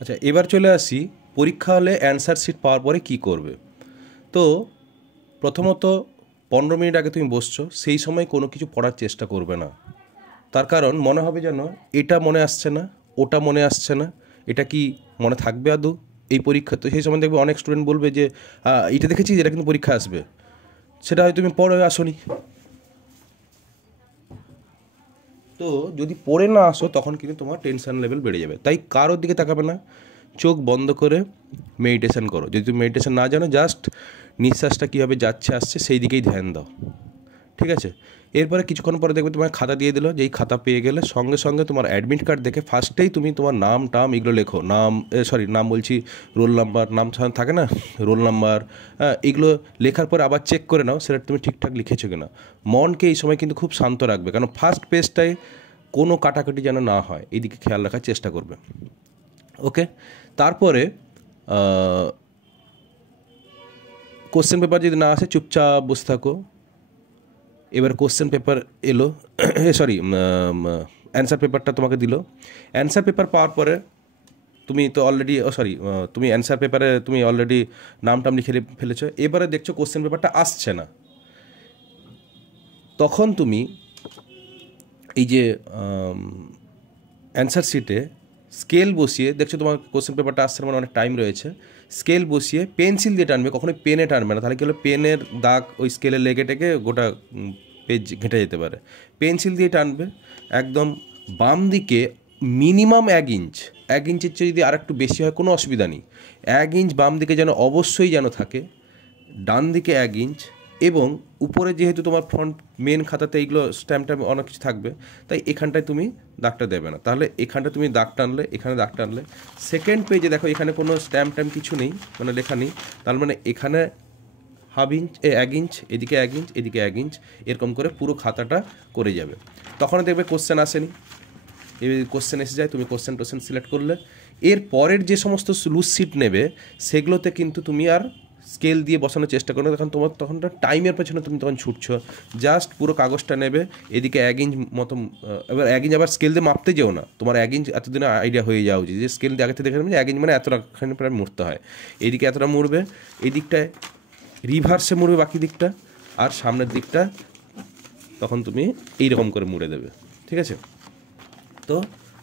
আচ্ছা, এবার চলে আসি পরীক্ষা হলে অ্যান্সার শিট পাওয়ার পরে কী করবে। তো প্রথমত 15 মিনিট আগে তুমি বসছো, সেই সময় কোনো কিছু পড়ার চেষ্টা করবে না। তার কারণ মনে হবে যেন এটা মনে আসছে না, ওটা মনে আসছে না, এটা কি মনে থাকবে আদৌ এই পরীক্ষা। তো সেই সময় দেখবে অনেক স্টুডেন্ট বলবে যে এটা দেখেছি, এটা কিন্তু পরীক্ষা আসবে, সেটা হয়তো তুমি পড়ে আসোনি। তো যদি পড়ে না আসো তখন কিন্তু তোমার টেনশন লেভেল বেড়ে যাবে। তাই কারোর দিকে তাকাবে না, চোখ বন্ধ করে মেডিটেশন করো। যদি তুমি মেডিটেশন না জানো, জাস্ট নিঃশ্বাসটা কীভাবে যাচ্ছে আসছে সেই দিকেই ধ্যান দাও, ঠিক আছে? এরপরে কিছুক্ষণ পরে দেখবে তোমার খাতা দিয়ে দিল। যেই খাতা পেয়ে গেলে সঙ্গে সঙ্গে তোমার অ্যাডমিট কার্ড দেখে ফার্স্টেই তুমি তোমার নাম টাম এগুলো লেখো। নাম বলছি, রোল নাম্বার, নাম থাকে না, রোল নাম্বার, এগুলো লেখার পরে আবার চেক করে নাও সেটা তুমি ঠিকঠাক লিখেছো কিনা। মনকে এই সময় কিন্তু খুব শান্ত রাখবে, কারণ ফার্স্ট পেজটায় কোনো কাটাকাটি যেন না হয়, এইদিকে খেয়াল রাখার চেষ্টা করবে। ওকে, তারপরে কোশ্চেন পেপার যদি না আসে চুপচাপ বসে থাকো। এবার কোশ্চেন পেপার এলো, সরি, অ্যান্সার পেপারটা তোমাকে দিল। অ্যান্সার পেপার পাওয়ার পরে তুমি তো অলরেডি তুমি অ্যান্সার পেপারে তুমি অলরেডি নাম টাম লিখে ফেলেছো। এবারে দেখছো কোশ্চেন পেপারটা আসছে না, তখন তুমি এই যে অ্যান্সার শিটে স্কেল বসিয়ে দেখছো তোমার কোশ্চেন পেপারটা আসছে, মানে অনেক টাইম রয়েছে। স্কেল বসিয়ে পেন্সিল দিয়ে টানবে, কখনোই পেনে টানবে না, তাহলে কী হলো পেনের দাগ ওই স্কেলে লেগে টেকে গোটা পেজ ঘেঁটে যেতে পারে। পেন্সিল দিয়ে টানবে একদম বাম দিকে মিনিমাম 1 ইঞ্চ, 1 ইঞ্চের চেয়ে যদি আর একটু বেশি হয় কোনো অসুবিধা নেই, 1 ইঞ্চ বাম দিকে যেন অবশ্যই যেন থাকে, ডান দিকে 1 ইঞ্চ। এবং উপরে যেহেতু তোমার ফ্রন্ট মেন খাতাতে এইগুলো স্ট্যাম্প অনেক কিছু থাকবে, তাই এখানটায় তুমি দাগটা দেবে না, তাহলে এখানটা তুমি দাগ টানলে, এখানে দাগ টানলে। সেকেন্ড পেজে দেখো এখানে কোনো স্ট্যাম্প কিছু নেই, মানে লেখা নেই, তার মানে এখানে 1/2 ইঞ্চ, 1 ইঞ্চ, এদিকে 1 ইঞ্চ, এদিকে 1 ইঞ্চ, এরকম করে পুরো খাতাটা করে যাবে। তখন দেখবে কোশ্চেন আসেনি। এবার কোশ্চেন এসে যায়, তুমি কোশ্চেন সিলেক্ট করলে এর পরের যে সমস্ত লুজ সিট নেবে সেগুলোতে কিন্তু তুমি আর স্কেল দিয়ে বসানোর চেষ্টা করো, তখন টাইমের পেছনে তুমি তখন ছুটছো। জাস্ট পুরো কাগজটা নেবে, এদিকে 1 ইঞ্চ মতো, এবার 1 ইঞ্চ আবার স্কেল দিয়ে মাপতে যেও না, তোমার 1 ইঞ্চ এতদিনে আইডিয়া হয়ে যাওয়া উচিত যে স্কেল দিয়ে আগে থেকে দেখে নেবে যে 1 ইঞ্চ মানে এতটাখানি প্রায় মুড়তে হয়। এদিকে এতটা মুড়বে, এই দিকটায় রিভার্সে মুড়বে বাকি দিকটা, আর সামনের দিকটা তখন তুমি এইরকম করে মুড়ে দেবে, ঠিক আছে? তো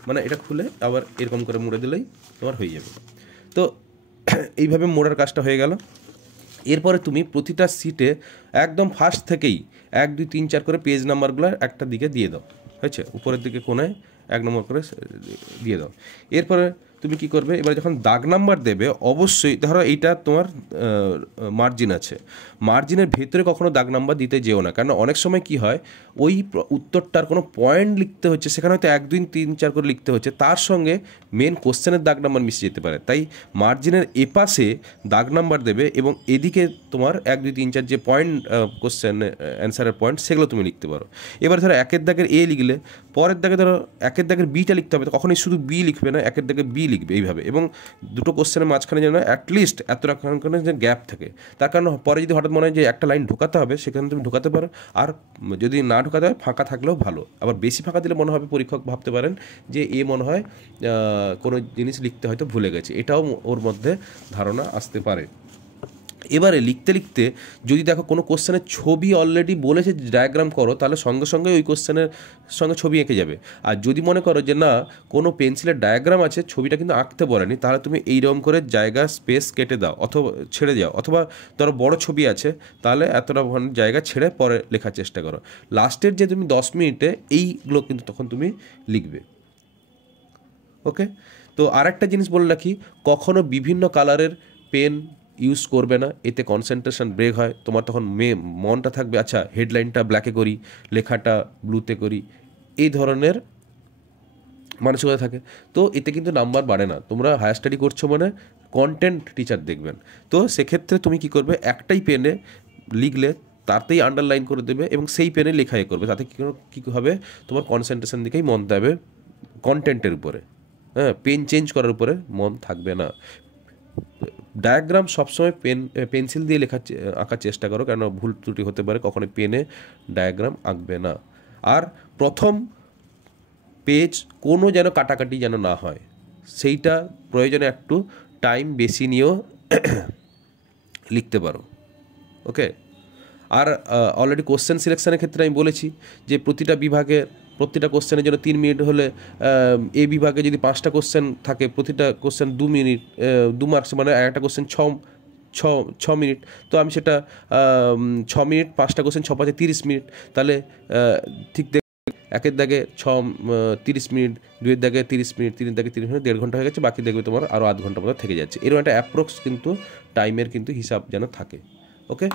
মানে এটা খুলে আবার এরকম করে মুড়ে দিলেই তোমার হয়ে যাবে। তো এইভাবে মোড়ার কাজটা হয়ে গেল। এরপরে তুমি প্রতিটা সিটে একদম ফার্স্ট থেকেই 1 2 3 4 করে পেজ নাম্বারগুলো একটা দিকে দিয়ে দাও, হয়েছে? উপরের দিকে কোণায় 1 নম্বর করে দিয়ে দাও। এরপরে তুমি কি করবে, এবার যখন দাগ নাম্বার দেবে অবশ্যই ধরো এইটা তোমার মার্জিন আছে, মার্জিনের ভেতরে কখনো দাগ নাম্বার দিতে যেও না, কারণ অনেক সময় কি হয় ওই উত্তরটার কোনো পয়েন্ট লিখতে হচ্ছে, সেখানে হয়তো 1 2 3 4 করে লিখতে হচ্ছে, তার সঙ্গে মেন কোশ্চেনের দাগ নাম্বার মিশে যেতে পারে। তাই মার্জিনের এপাশে দাগ নাম্বার দেবে এবং এদিকে তোমার 1 2 3 4 যে পয়েন্ট কোশ্চেন অ্যান্সারের পয়েন্ট সেগুলো তুমি লিখতে পারো। এবার ধরো 1-এর দাগের এ লিখলে, পরের দাগে ধরো 1-এর দাগের বিটা লিখতে হবে, তো কখনোই শুধু বি লিখবে না, 1-এর দাগে বি লিখবে এইভাবে। এবং দুটো কোশ্চেনের মাঝখানে যেন অ্যাটলিস্ট এতটা যে গ্যাপ থাকে, তার কারণ পরে যদি হঠাৎ মনে হয় যে একটা লাইন ঢোকাতে হবে, সেখানে তুমি ঢোকাতে পারো। আর যদি না ঢোকাতে হয় ফাঁকা থাকলেও ভালো। আবার বেশি ফাঁকা দিলে মনে হবে পরীক্ষক ভাবতে পারেন যে এ মনে হয় কোনো জিনিস লিখতে হয়তো ভুলে গেছে, এটাও ওর মধ্যে ধারণা আসতে পারে। এবারে লিখতে লিখতে যদি দেখো কোনো কোশ্চেনের ছবি অলরেডি বলেছে ডায়াগ্রাম করো, তাহলে সঙ্গে সঙ্গে ওই কোশ্চেনের সঙ্গে ছবি এঁকে যাবে। আর যদি মনে করো যে না কোনো পেন্সিলের ডায়াগ্রাম আছে, ছবিটা কিন্তু আঁকতে বলেনি, তাহলে তুমি এইরকম করে জায়গা স্পেস কেটে দাও অথবা ছেড়ে যাও, অথবা ধরো বড় ছবি আছে তাহলে এতটা জায়গা ছেড়ে পরে লেখার চেষ্টা করো। লাস্টের যে তুমি 10 মিনিটে এইগুলো কিন্তু তখন তুমি লিখবে। ওকে, তো আরেকটা জিনিস বলে রাখি, কখনো বিভিন্ন কালারের পেন ইউজ করবে না, এতে কনসেন্ট্রেশন ব্রেক হয়। তোমার তখন মনটা থাকবে আচ্ছা হেডলাইনটা ব্ল্যাকে করি, লেখাটা ব্লুতে করি, এই ধরনের মানসিকতা থাকে। তো এতে কিন্তু নাম্বার বাড়ে না। তোমরা হায়ার স্টাডি করছো মানে কন্টেন্ট টিচার দেখবেন, তো সেক্ষেত্রে তুমি কি করবে, একটাই পেনে লিখলে তাতেই আন্ডারলাইন করে দেবে এবং সেই পেনে লেখাই করবে, তাতে কী হবে, তোমার কনসেন্ট্রেশন দিকেই মন দেবে, কন্টেন্টের উপরে। হ্যাঁ, পেন চেঞ্জ করার উপরে মন থাকবে না। ডায়াগ্রাম সবসময় পেন্সিল দিয়ে আঁকার চেষ্টা করো, কেন ভুল ত্রুটি হতে পারে, কখনো পেনে ডায়াগ্রাম আঁকবে না। আর প্রথম পেজ কোনো যেন কাটাকাটি যেন না হয়, সেইটা প্রয়োজনে একটু টাইম বেশি নিয়েও লিখতে পারো। ওকে। আর অলরেডি কোশ্চেন সিলেকশানের ক্ষেত্রে আমি বলেছি যে প্রতিটা কোশ্চেনের জন্য 3 মিনিট হলে এ বিভাগে যদি 5টা কোশ্চেন থাকে, প্রতিটা কোশ্চেন 2 মিনিট, 2 মার্কস, মানে একটা কোশ্চেন ছ মিনিট, তো আমি সেটা 6 মিনিট, 5টা কোশ্চেন 6×5 30 মিনিট, তাহলে ঠিক একের দাগে 30 মিনিট, 2-এর দাগে 30 মিনিট, 3-এর দাগে 30 মিনিট, 1.5 ঘন্টা হয়ে গেছে, বাকি দেখবে তোমার আরও আধ ঘন্টা মতো থেকে যাচ্ছে। এরকম একটা অ্যাপ্রক্স কিন্তু টাইমের কিন্তু হিসাব যেন থাকে। ওকে।